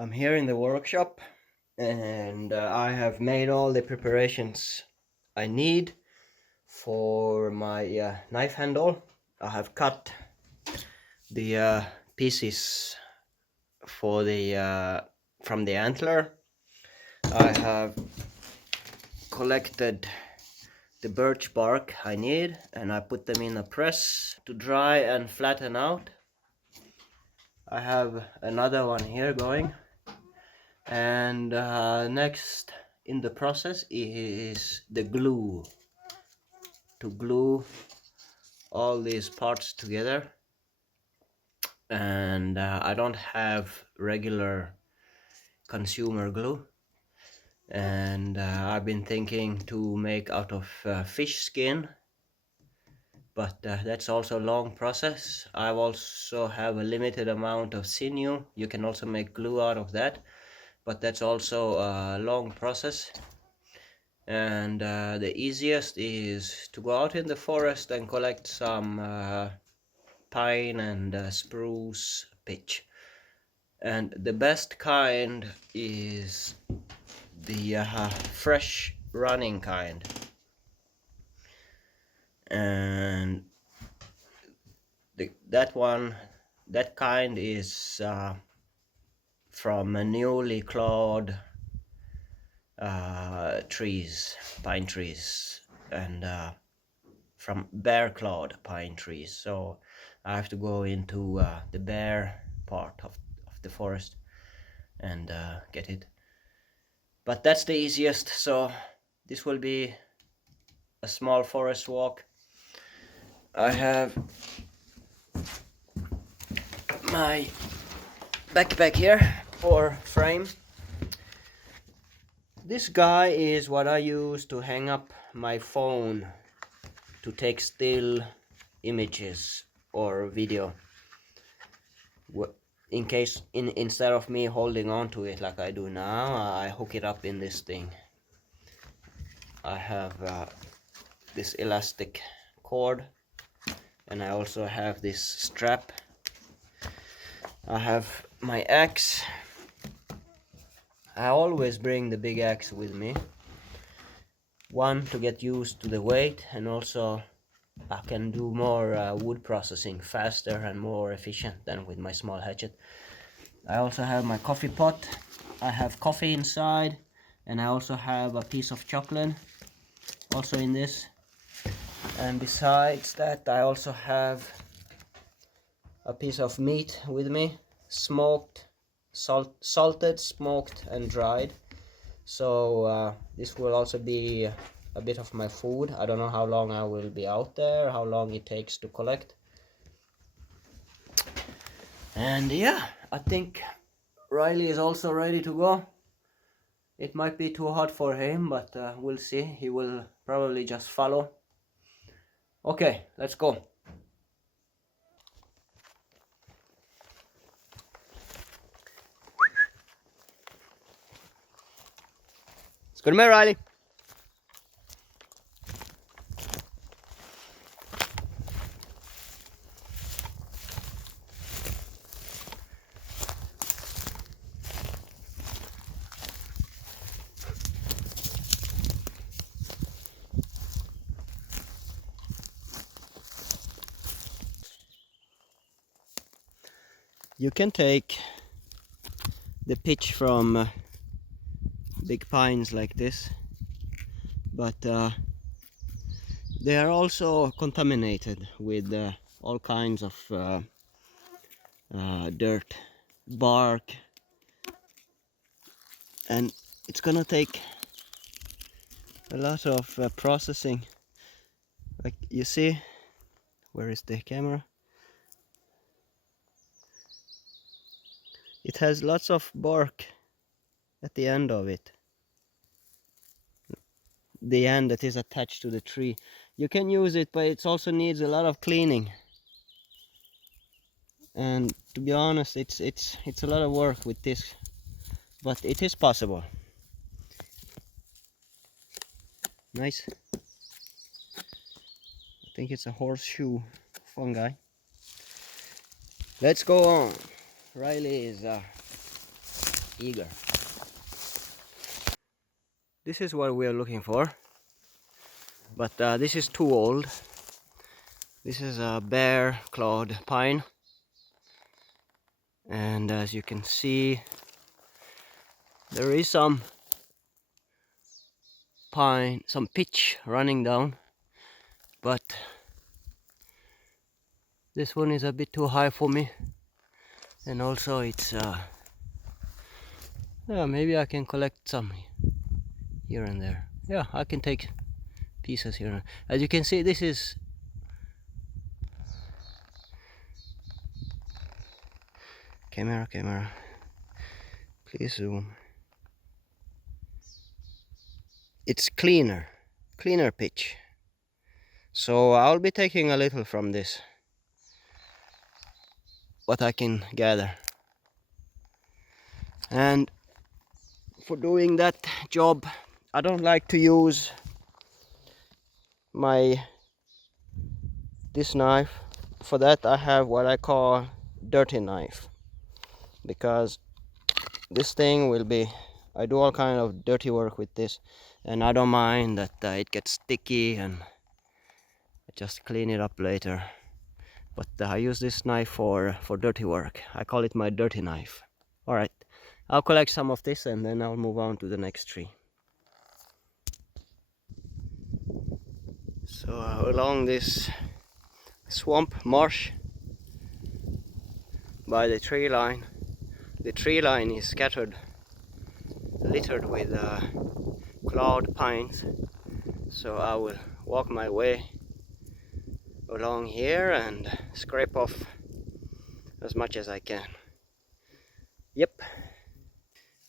I'm here in the workshop and I have made all the preparations I need for my knife handle. I have cut the pieces for the from the antler. I have collected the birch bark I need and I put them in a press to dry and flatten out. I have another one here going. And next in the process is the glue, to glue all these parts together. And I don't have regular consumer glue, and I've been thinking to make out of fish skin, but that's also a long process. I also have a limited amount of sinew. You can also make glue out of that, but that's also a long process. And the easiest is to go out in the forest and collect some pine and spruce pitch, and the best kind is the fresh running kind, and that kind is from a newly clawed pine trees, and from bare clawed pine trees. So I have to go into the bare part of the forest and get it. But that's the easiest, so this will be a small forest walk. I have my backpack here, or frame. This guy is what I use to hang up my phone to take still images or video, in case instead of me holding on to it like I do now. I hook it up in this thing. I have this elastic cord, and I also have this strap. I have my axe. I always bring the big axe with me, one to get used to the weight, and also I can do more wood processing faster and more efficient than with my small hatchet. I also have my coffee pot. I have coffee inside, and I also have a piece of chocolate also in this. And besides that, I also have a piece of meat with me, smoked, salted, smoked and dried. So this will also be a bit of my food. I don't know how long I will be out there, how long it takes to collect. And yeah, I think Riley is also ready to go. It might be too hot for him, but we'll see. He will probably just follow. Okay, let's go. Let's go to Mary, Riley. You can take the pitch from big pines like this, but they are also contaminated with all kinds of dirt, bark, and it's gonna take a lot of processing. Like you see, where is the camera? It has lots of bark at the end of it, the end that is attached to the tree. You can use it, but it also needs a lot of cleaning, and to be honest, it's a lot of work with this, but it is possible. Nice. I think it's a horseshoe fungi. Let's go on. Riley is eager. This is what we are looking for, but this is too old. This is a bare clawed pine, and as you can see, there is some pine, some pitch running down, but this one is a bit too high for me, and also it's yeah, maybe I can collect some here and there. Yeah, I can take pieces here. As you can see, this is camera, please zoom. It's cleaner pitch, so I'll be taking a little from this, what I can gather, and for doing that job I don't like to use this knife. For that I have what I call dirty knife, because this thing will be, I do all kind of dirty work with this, and I don't mind that it gets sticky, and I just clean it up later. But I use this knife for dirty work. I call it my dirty knife. Alright, I'll collect some of this and then I'll move on to the next tree. So along this swamp marsh by the tree line is scattered, littered with clawed pines. So I will walk my way along here and scrape off as much as I can. Yep,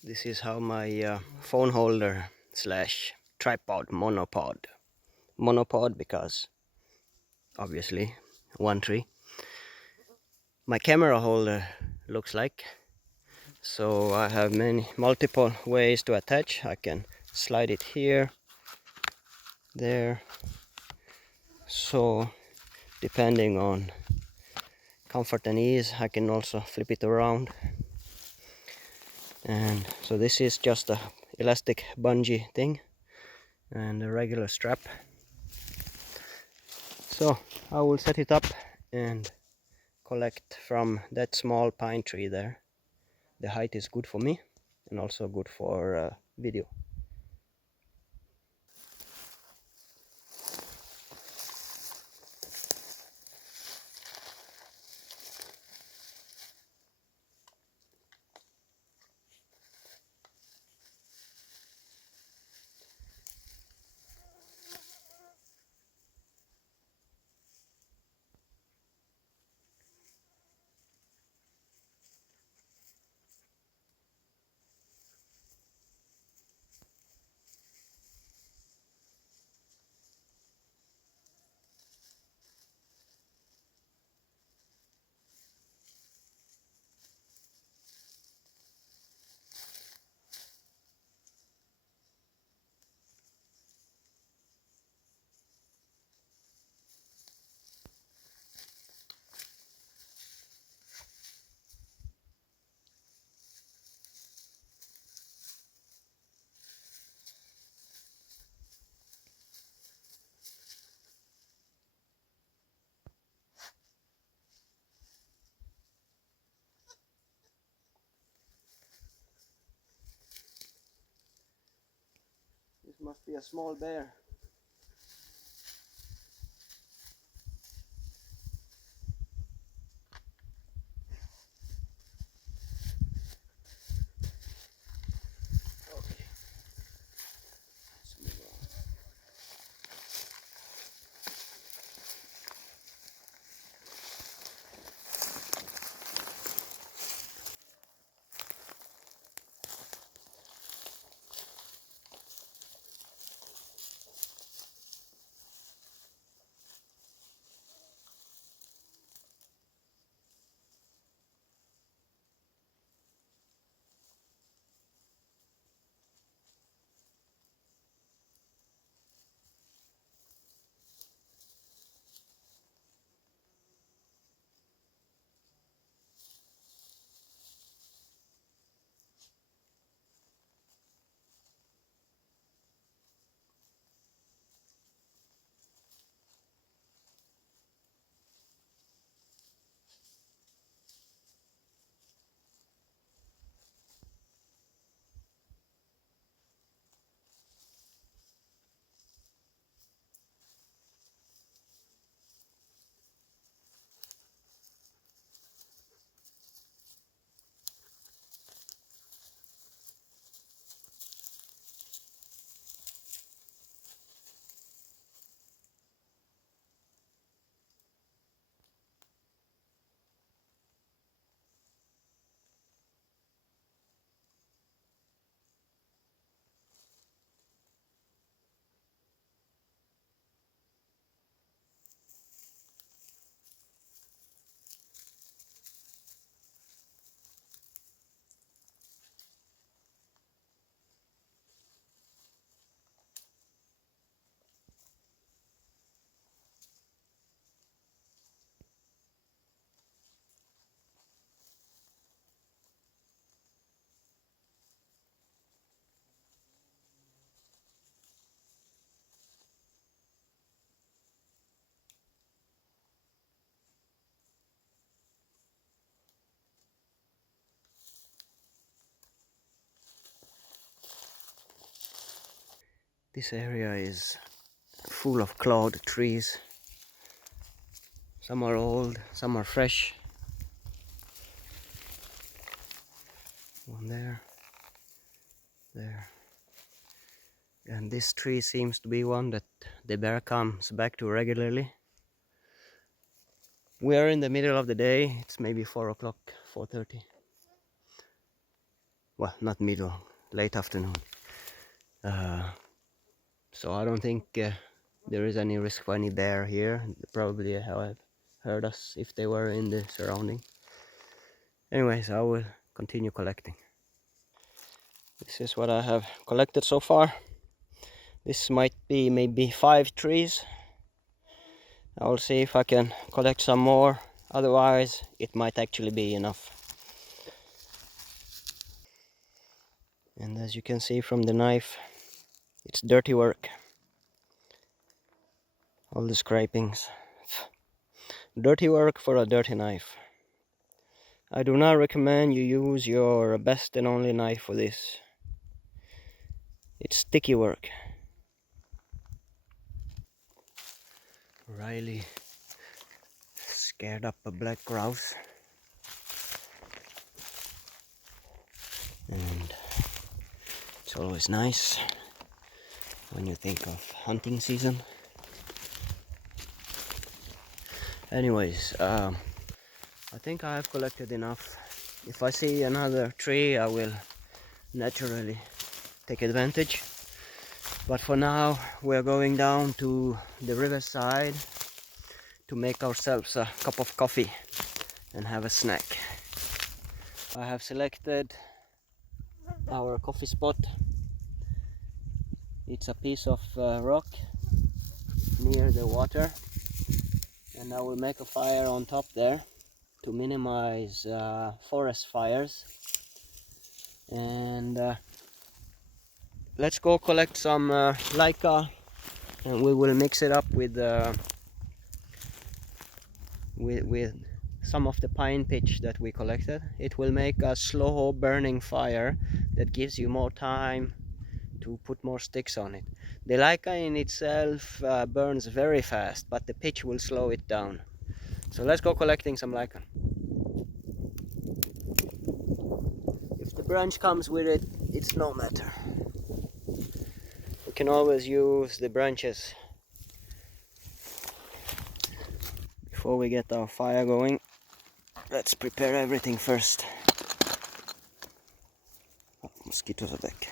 this is how my phone holder slash tripod, monopod, because obviously one tree, my camera holder looks like. So I have multiple ways to attach. I can slide it here, there, so depending on comfort and ease I can also flip it around. And so this is just a elastic bungee thing and a regular strap. So I will set it up and collect from that small pine tree there. The height is good for me and also good for video. This must be a small bear. Okay. Let's move on. This area is full of cloud trees. Some are old, some are fresh. One there, there. And this tree seems to be one that the bear comes back to regularly. We are in the middle of the day. It's maybe 4 o'clock, 4:30. Well, not middle, late afternoon. So I don't think there is any risk for any bear here. They probably have heard us if they were in the surrounding. Anyways, I will continue collecting. This is what I have collected so far. This might be maybe 5 trees. I will see if I can collect some more. Otherwise, it might actually be enough. And as you can see from the knife, it's dirty work. All the scrapings. Dirty work for a dirty knife. I do not recommend you use your best and only knife for this. It's sticky work. Riley scared up a black grouse. And it's always nice when you think of hunting season. Anyways, I think I have collected enough. If I see another tree, I will naturally take advantage. But for now, we're going down to the riverside to make ourselves a cup of coffee and have a snack. I have selected our coffee spot. It's a piece of rock near the water, and I will make a fire on top there to minimize forest fires. And let's go collect some Leica, and we will mix it up with some of the pine pitch that we collected. It will make a slow burning fire that gives you more time to put more sticks on it. The Leica in itself burns very fast, but the pitch will slow it down. So let's go collecting some Leica. If the branch comes with it, it's no matter. We can always use the branches. Before we get our fire going, let's prepare everything first. Oh, mosquitoes are back.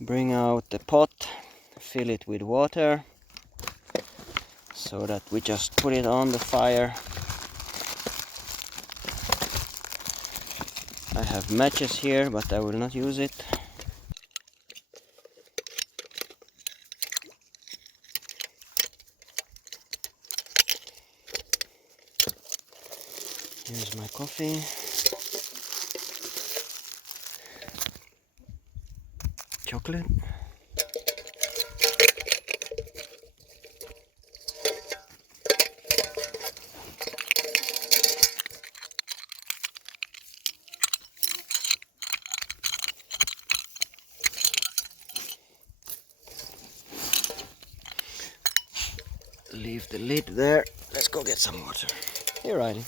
Bring out the pot, fill it with water, so that we just put it on the fire. I have matches here, but I will not use it. Here's my coffee. Chocolate. Leave the lid there. Let's go get some water. Here, Riley.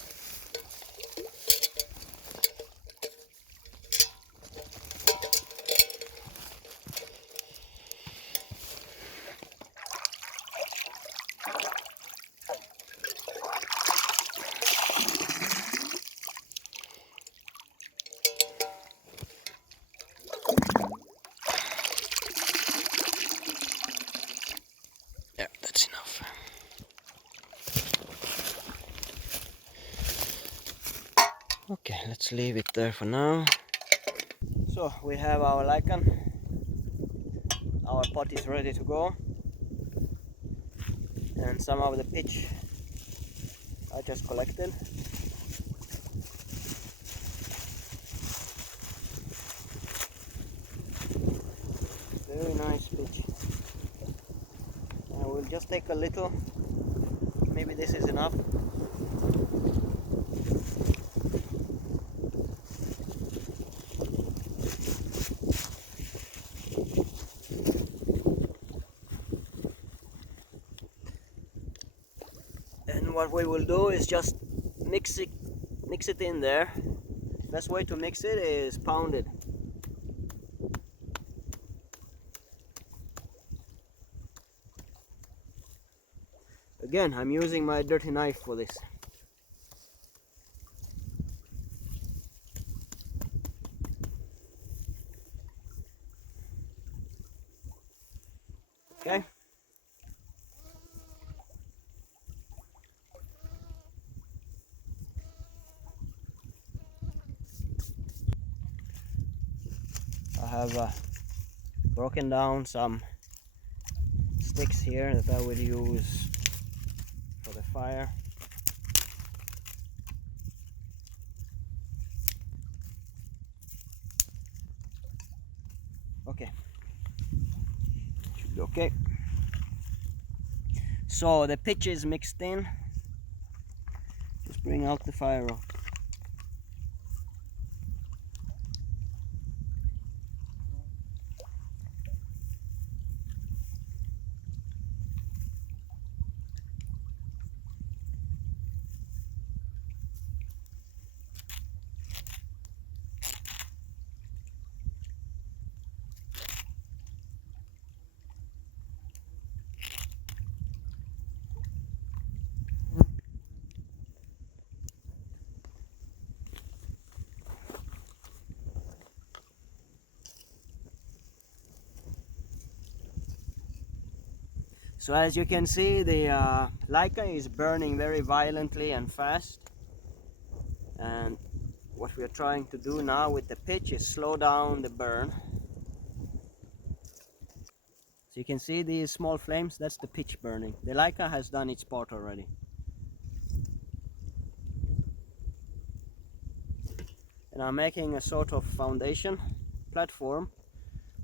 Yeah, that's enough. Okay, let's leave it there for now. So we have our lichen. Our pot is ready to go. And some of the pitch I just collected. Very nice pitch. I will just take a little. Maybe this is enough. what we will do is just mix it in there. Best way to mix it is pound it. Again, I'm using my dirty knife for this. Okay. I have broken down some sticks here that I will use for the fire. Okay, should be okay. So the pitch is mixed in. Just bring out the fire rock. So as you can see, the Leica is burning very violently and fast, and what we are trying to do now with the pitch is slow down the burn. So you can see these small flames, that's the pitch burning. The Leica has done its part already. And I'm making a sort of foundation platform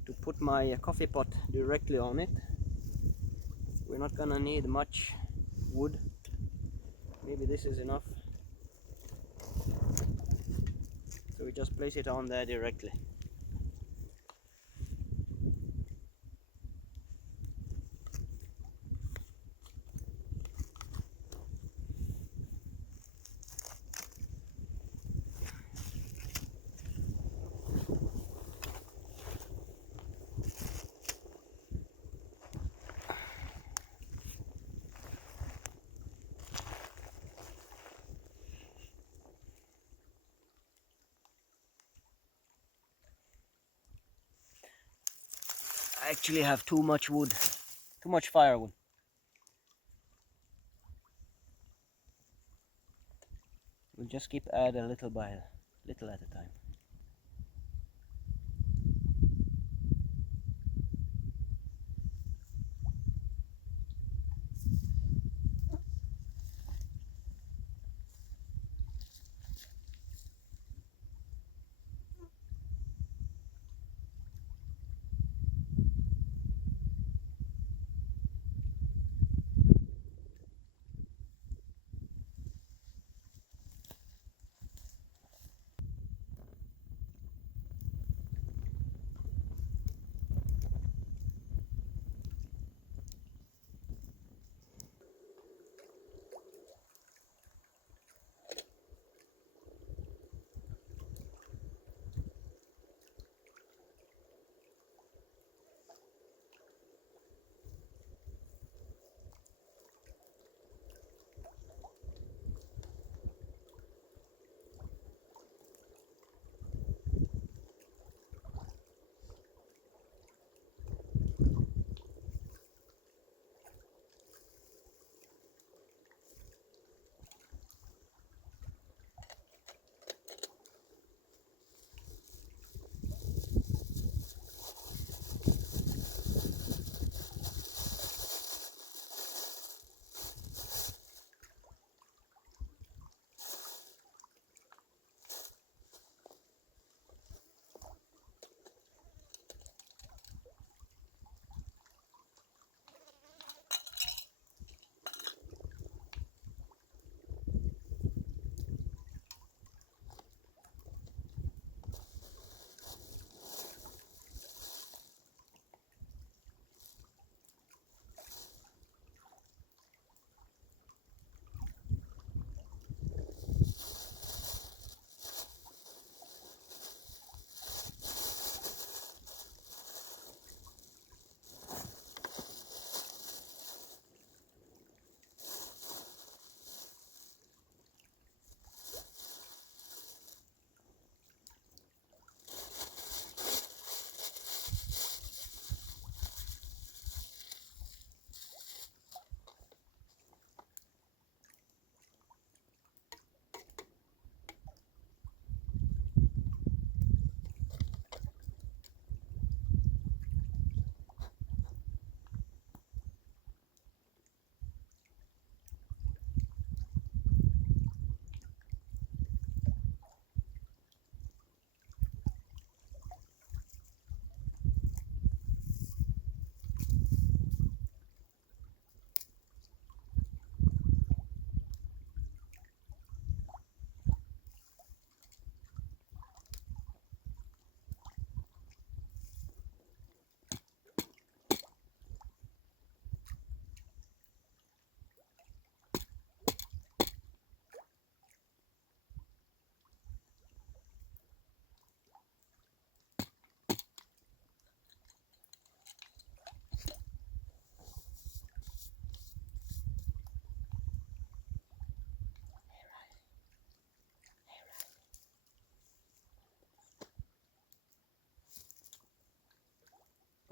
to put my coffee pot directly on it. We're not gonna need much wood. Maybe this is enough. So we just place it on there directly. I actually have too much wood, too much firewood. We'll just keep add a little by little at a time.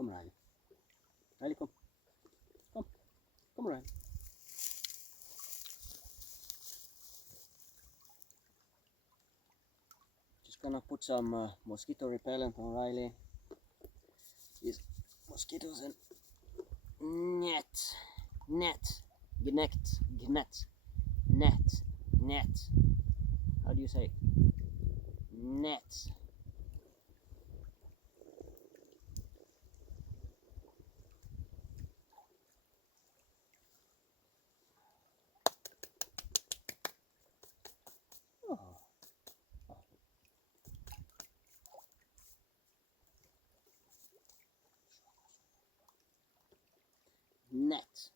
Come Riley. Riley, come. Come. Come Riley. Just gonna put some mosquito repellent on Riley. These mosquitoes and net. How do you say it? Net. Oh. Net.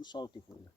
Too salty for you.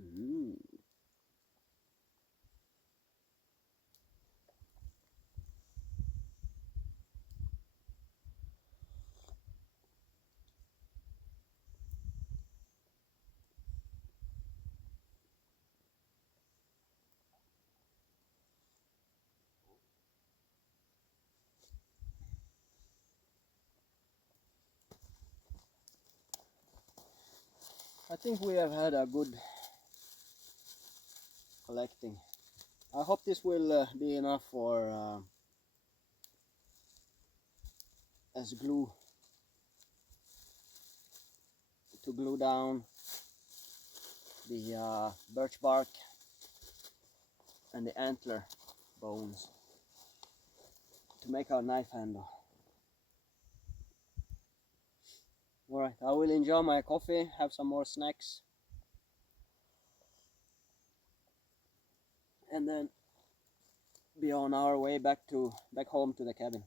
Mm. I think we have had a good collecting. I hope this will be enough for as glue to glue down the birch bark and the antler bones to make our knife handle. Alright, I will enjoy my coffee, have some more snacks, and then be on our way back home to the cabin.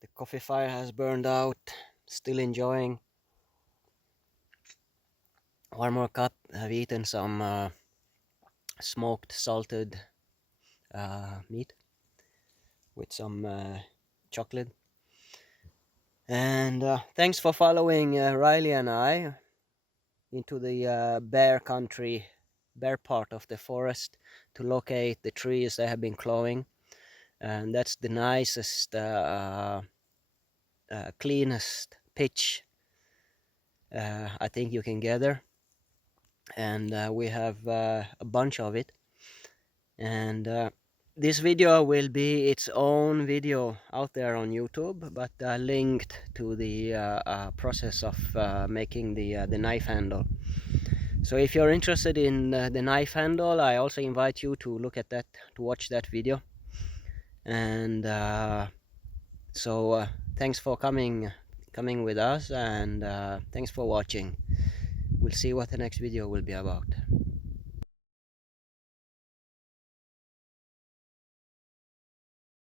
The coffee fire has burned out, still enjoying. One more cup, have eaten some smoked salted meat with some chocolate. And thanks for following Riley and I into the bear country, bear part of the forest to locate the trees that have been clawing. And that's the nicest, cleanest pitch I think you can gather. And we have a bunch of it. And this video will be its own video out there on YouTube, but linked to the process of making the knife handle. So if you're interested in the knife handle, I also invite you to look at that, to watch that video. And so thanks for coming with us, and thanks for watching. We'll see what the next video will be about.